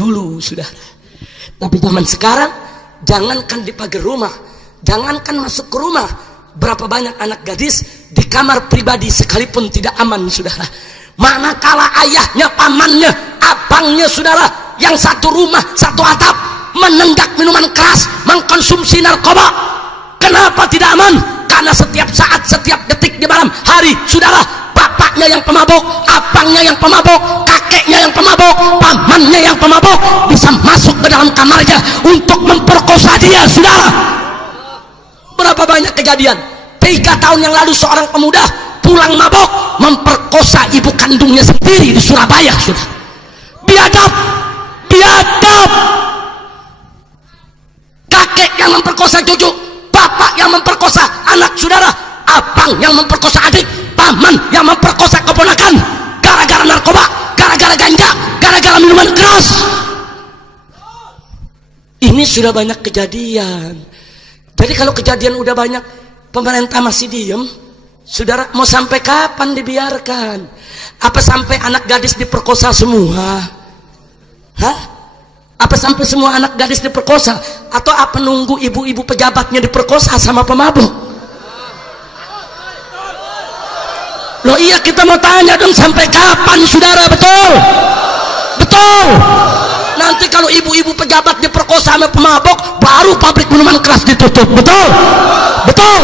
dulu, saudara. Tapi zaman sekarang, jangankan di pagar rumah, jangankan masuk ke rumah, berapa banyak anak gadis di kamar pribadi sekalipun tidak aman, saudara. Manakala ayahnya, pamannya, abangnya, saudara, yang satu rumah, satu atap, menenggak minuman keras, mengkonsumsi narkoba. Kenapa tidak aman? Karena setiap saat, setiap detik di malam hari, saudara, bapaknya yang pemabok, abangnya yang pemabok, kakeknya yang pemabok, pamannya yang pemabok, bisa masuk ke dalam kamarnya untuk memperkosa dia, saudara. Berapa banyak kejadian? 3 tahun yang lalu seorang pemuda pulang mabok memperkosa ibu kandungnya sendiri di Surabaya, saudara. Biadab, biadab. Kakek yang memperkosa cucu, bapak yang memperkosa anak, saudara, abang yang memperkosa adik, paman yang memperkosa keponakan, gara-gara narkoba, gara-gara ganja, gara-gara minuman keras. Ini sudah banyak kejadian. Jadi kalau kejadian udah banyak, pemerintah masih diem, saudara, mau sampai kapan dibiarkan? Apa sampai anak gadis diperkosa semua? Hah? Apa sampai semua anak gadis diperkosa? Atau apa nunggu ibu-ibu pejabatnya diperkosa sama pemabuk? Loh iya, kita mau tanya dong, sampai kapan, saudara? Betul? Betul? Nanti kalau ibu-ibu pejabat diperkosa sama pemabuk, baru pabrik minuman keras ditutup. Betul? Betul?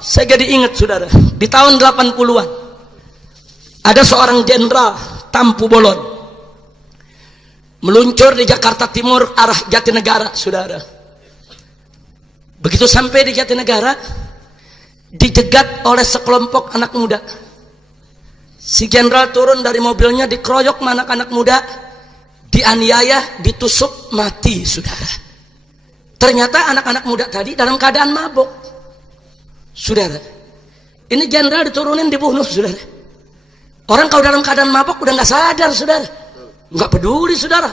Saya jadi ingat, saudara, di tahun 80-an ada seorang jenderal Tampu Bolon meluncur di Jakarta Timur arah Jatinegara, saudara. Begitu sampai di Jatinegara, dijegat oleh sekelompok anak muda. Si jenderal turun dari mobilnya, dikeroyok sama anak-anak muda, dianiaya, ditusuk, mati, saudara. Ternyata anak-anak muda tadi dalam keadaan mabuk, saudara. Ini jenderal diturunin, dibunuh, saudara. Orang kalau dalam keadaan mabuk udah nggak sadar, saudara, nggak peduli, saudara,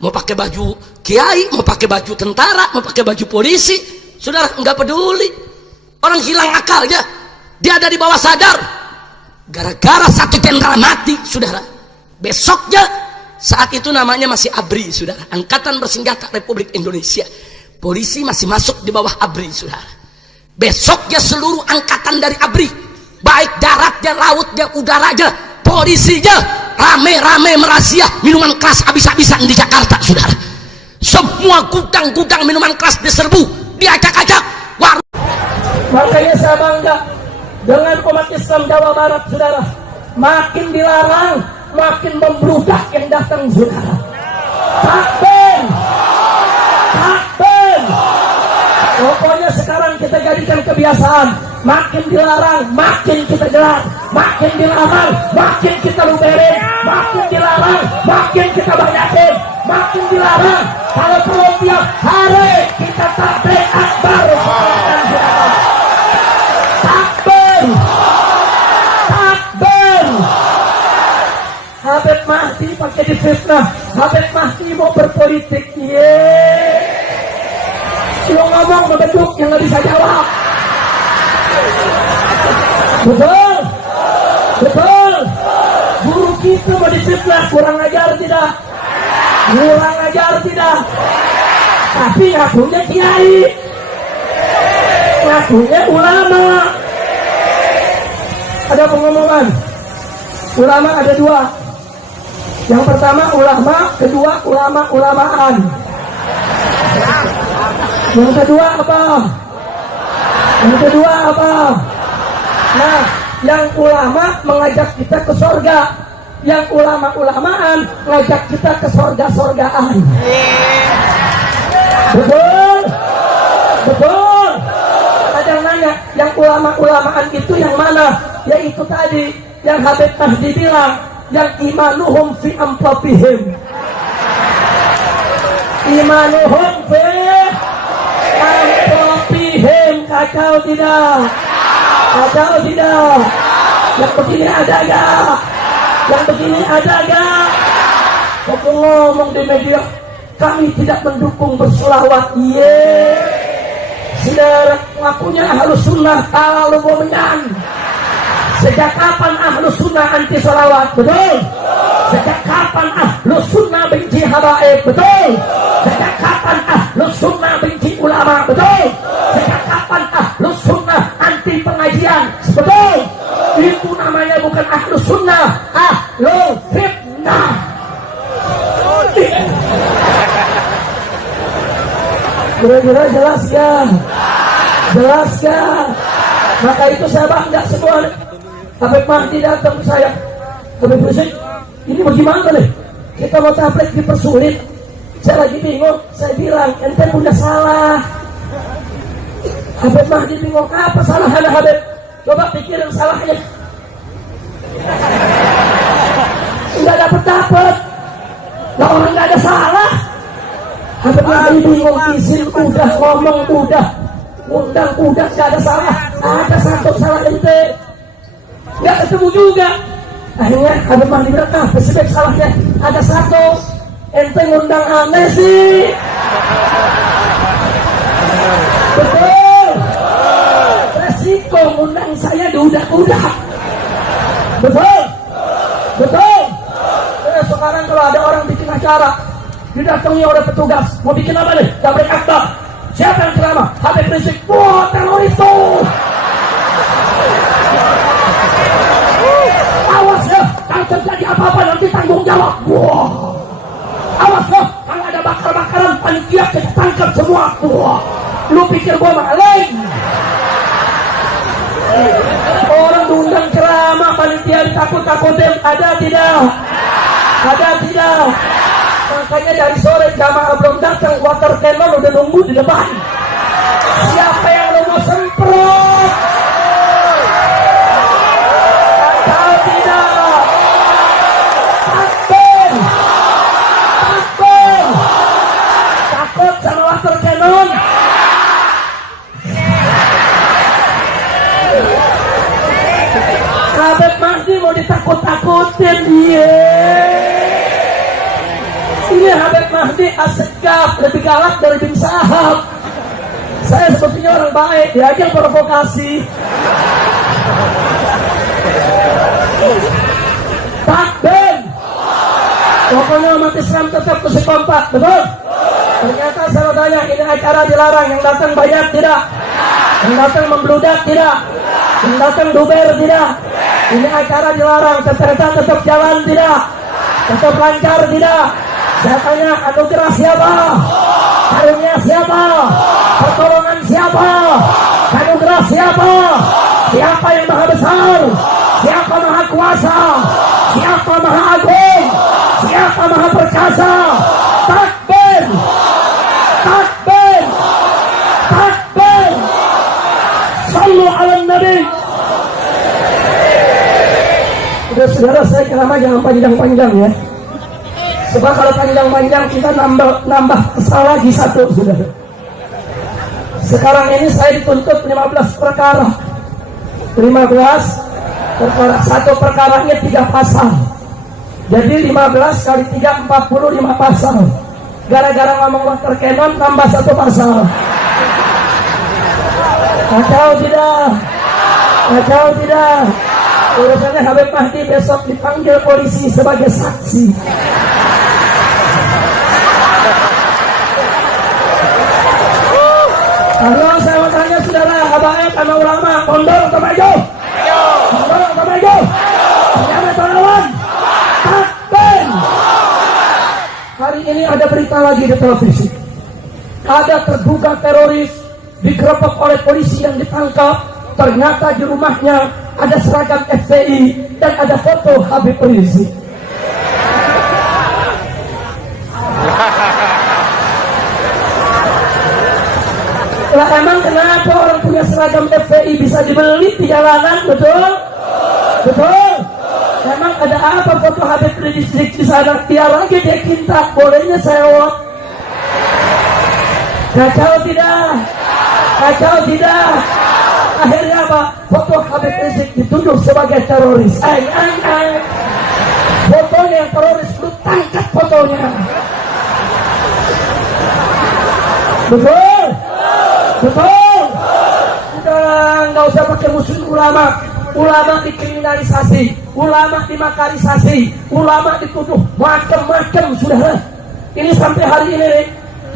mau pakai baju kiai, mau pakai baju tentara, mau pakai baju polisi, saudara, nggak peduli. Orang hilang akalnya, dia ada di bawah sadar, gara-gara satu jenderal mati, saudara. Besoknya, saat itu namanya masih ABRI, saudara, Angkatan Bersenjata Republik Indonesia. Polisi masih masuk di bawah ABRI, saudara. Besoknya seluruh angkatan dari ABRI, baik daratnya, lautnya, udaranya, polisinya, rame-rame merazia minuman keras habis-habisan di Jakarta, saudara. Semua gudang-gudang minuman keras diserbu, diacak-acak. Makanya saya bangga dengan umat Islam Jawa Barat, saudara. Makin dilarang, makin membludak yang datang, saudara. Takbir, takbir. Pokoknya sekarang kita jadikan kebiasaan. Makin dilarang, makin kita gelar. Makin dilarang, makin kita luberin. Makin dilarang, makin kita banyakin. Makin dilarang, kalau perlu tiap hari kita takbir akbar. Takbir, takbir. Habib Mahdi pakai difitnah. Habib Mahdi mau berpolitik. Lu ngomong ngebeduk yang nggak bisa jawab. Betul, betul. Guru kita mau difitnah, kurang ajar tidak? Kurang ajar tidak? Tapi ngakunya kiai, ngakunya ulama. Ada pengumuman, ulama ada 2. Yang pertama ulama, kedua ulama-ulamaan. Yang kedua apa? Yang kedua apa? Nah, yang ulama mengajak kita ke surga, yang ulama-ulamaan mengajak kita ke surga-surgaan. Betul? Betul? Ada yang nanya, yang ulama-ulamaan itu yang mana? Yaitu tadi yang Habib Mahdi bilang, yang imanuhum fi amplopihim. Imanuhum fi amplopihim. Kacau tidak? Kacau tidak? Yang begini ada gak? Yang begini ada gak? Kau ngomong di media, kami tidak mendukung berselawat. Saudara, ngakunya Ahlus Sunnah kalau mau menyan. Sejak kapan Ahlus Sunnah anti selawat? Betul? Sejak kapan Ahlus Sunnah benci habaib? Betul. Sejak kapan Ahlus Sunnah benci ulama? Betul. Sejak kapan Ahlus Sunnah anti pengajian? Betul. Itu namanya bukan Ahlus Sunnah, Ahlul Fitnah. Kira-kira jelas ya? Jelas ya? Maka itu saya bangga semua. Habib Mahdi datang ke saya, Habib Rizik, ini bagaimana nih? Kita mau tablet dipersulit. Saya lagi bingung. Saya bilang, ente punya salah. Habib Mahdi bingung, apa salahnya Habib? Coba pikirin salahnya. Nggak dapet. Nah, orang nggak ada salah. Habib Mahdi bingung, izin udah, ngomong udah, undang udah, nggak ada salah. Ada satu salah ente, nggak ketemu juga. Akhirnya Habib Mahdi bilang, apa sih salahnya? Ada satu, ente ngundang aneh sih. Betul. Resiko ngundang saya diudah-udah. Betul. Sekarang kalau ada orang bikin acara, didatangi oleh petugas, mau bikin apa nih? Tablik akbar. Siapa yang ceramah? Habib Rizik. Wah, teroris tuh. Awas ya, kalau terjadi apa-apa nanti tanggung jawab. Wah. Awas ya, kalau ada bakar-bakaran, panitia kita tangkap semua. Wah. Lu pikir gua maling? Orang diundang ceramah, panitia ditakut-takutin. Ada tidak? Makanya dari sore jamaah belum datang, water cannon udah nunggu di depan. Siapa yang lu mau semprot? Atau tidak? Takut sama water cannon? Habib Mahdi mau ditakut-takutin dia. Ini Habib Mahdi As-Segaf, lebih galak dari Bin Sahab. Saya sepertinya orang baik, diajak provokasi. Takbir. Pokoknya umat Islam tetap mesti kompak, betul? Ternyata saya tanya, ini acara dilarang, yang datang banyak tidak? Yang datang membludak tidak? Yang datang duber tidak? Ini acara dilarang, ternyata tetap jalan tidak? Tetap lancar tidak? Saya tanya, anugerah siapa? Karunia siapa? Pertolongan siapa? Anugerah siapa? Siapa yang maha besar? Siapa maha kuasa? Siapa maha agung? Siapa maha perkasa? Takbir! Takbir! Takbir! Sallu ala Nabi. Udah saudara, saya ceramah jangan panjang-panjang ya. Sebab kalau panjang-panjang kita nambah kesal lagi satu, saudara. Sekarang ini saya dituntut 15 perkara. 15 perkara. Satu perkaranya 3 pasal. Jadi 15 kali 3, 45 pasal. Gara-gara ngomong water cannon tambah 1 pasal. Kacau tidak? Urusannya Habib Mahdi besok dipanggil polisi sebagai saksi. Kalau saya mau tanya saudara, habaib sama ulama, mundur atau maju? Mundur atau maju? Jangan lawan. Takbir. Hari ini ada berita lagi di televisi. Ada terduga teroris digerebek oleh polisi yang ditangkap. Ternyata di rumahnya ada seragam FPI dan ada foto Habib Rizik. Lah emang kenapa orang punya seragam FPI bisa dibeli di jalanan? Betul? Emang ada apa foto Habib Rizik di sana? Dia lagi dia kinta, bolehnya sewot. Kacau tidak? Akhirnya apa? Foto Habib Rizik dituduh sebagai teroris. Fotonya yang teroris, lu tangkap fotonya. Betul. Udah nggak usah pakai musuh ulama. Ulama dikriminalisasi, ulama dimakarisasi, ulama dituduh macam-macam, saudara. Ini sampai hari ini nih,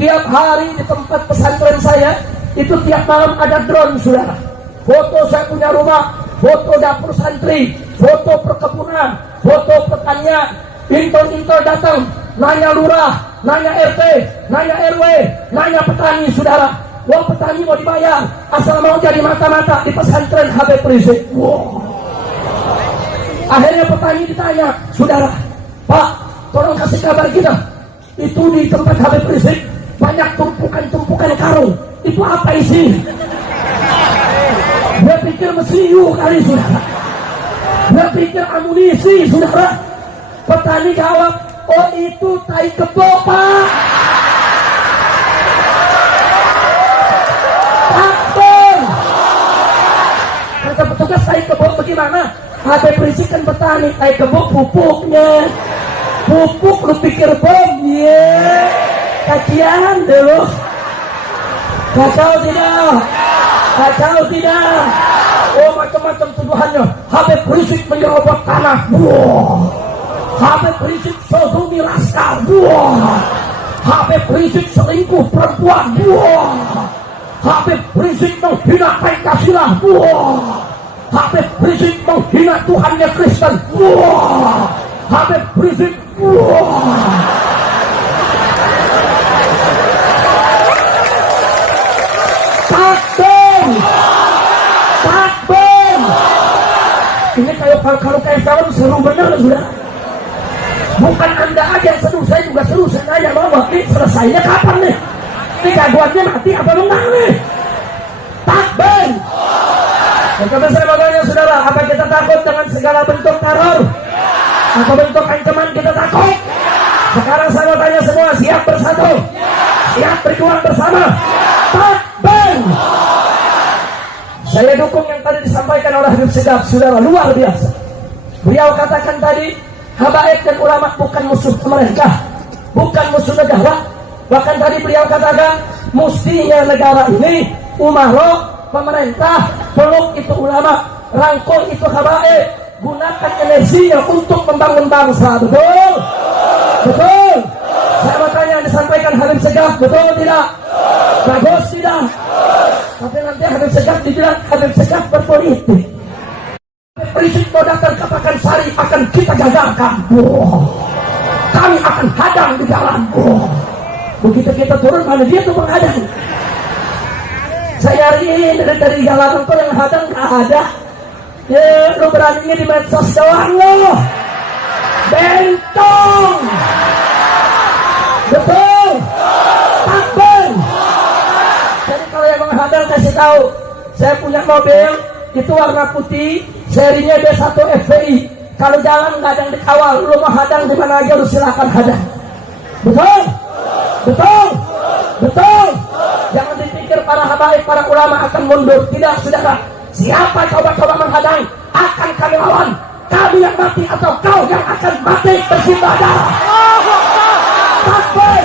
tiap hari di tempat pesantren saya itu tiap malam ada drone, saudara. Foto saya punya rumah, foto dapur santri, foto perkebunan, foto pertanian. Intol-intol datang, nanya lurah, nanya RT, nanya RW, nanya petani, saudara. Wah, petani mau dibayar, asal mau jadi mata-mata di pesantren Habib Rizik. Wow. Akhirnya petani ditanya, saudara, Pak, tolong kasih kabar kita. Itu di tempat Habib Rizik banyak tumpukan-tumpukan karung. Itu apa isi? Dia pikir mesiu kali, saudara. Dia pikir amunisi, saudara. Petani jawab, oh itu tai kebo, Pak. Takbir. Kata petugas, tai kebo bagaimana? Habib Rizik kan petani, tai kebo pupuknya. Pupuk lu pikir bom, ye. Kajian deh lu. Kacau tidak? Kacau tidak? Oh, macam-macam tuduhannya. Habib Rizik menyerobot tanah. Wah. Habib Rizik sodomi laskar. Wah. Habib Rizik selingkuh perempuan. Wah. Habib Rizik menghina Pancasila. Wah. Habib Rizik menghina Tuhannya Kristen. Wah. Habib Rizik. Wah. Takbir. Takbir. Ini kalau kayak film seru benar, sudah. Bukan Anda aja yang seru, saya juga seru. Saya nanya, Mama, ini selesainya kapan nih? Ini gangguannya mati apa enggak nih? Takbir. Maka saya bertanya, saudara, apa kita takut dengan segala bentuk teror? Apa bentuk ancaman kita takut? Sekarang saya mau tanya semua, siap bersatu? Siap berjuang bersama? Takbir. Saya dukung yang tadi disampaikan oleh Habib Segaf, saudara, luar biasa. Beliau katakan tadi, habaib dan ulama bukan musuh pemerintah, bukan musuh negara. Bahkan tadi beliau katakan, mestinya negara ini, umaro, pemerintah, peluk itu ulama, rangkul itu habaib, gunakan energinya untuk membangun bangsa. Betul? Betul? Saya mau tanya yang disampaikan Habib Segaf, betul tidak? Bagus tidak? Tapi nanti Habib Segaf dibilang Habib Segaf berpolitik. Habib Rizik mau datang ke Pakansari akan kita gagalkan. Wow. Kami akan hadang di jalan. Wow. Begitu kita turun, mana dia tuh menghadang? Saya nyariin dari jalanan tuh yang hadang gak ada. Ya, lu beraninya di medsos doang lo. Bentong. Betul. Takbir. Jadi kalau yang menghadang kasih tahu, saya punya mobil itu warna putih, serinya B1 FPI. Kalau jalan nggak ada yang dikawal, lu mau hadang di mana aja lu silakan hadang. Betul? Betul? Betul? Jangan dipikir para habaib, para ulama akan mundur. Tidak, saudara. Siapa coba-coba menghadang, akan kami lawan. Kami yang mati atau kau yang akan mati bersimbah darah. Takbir.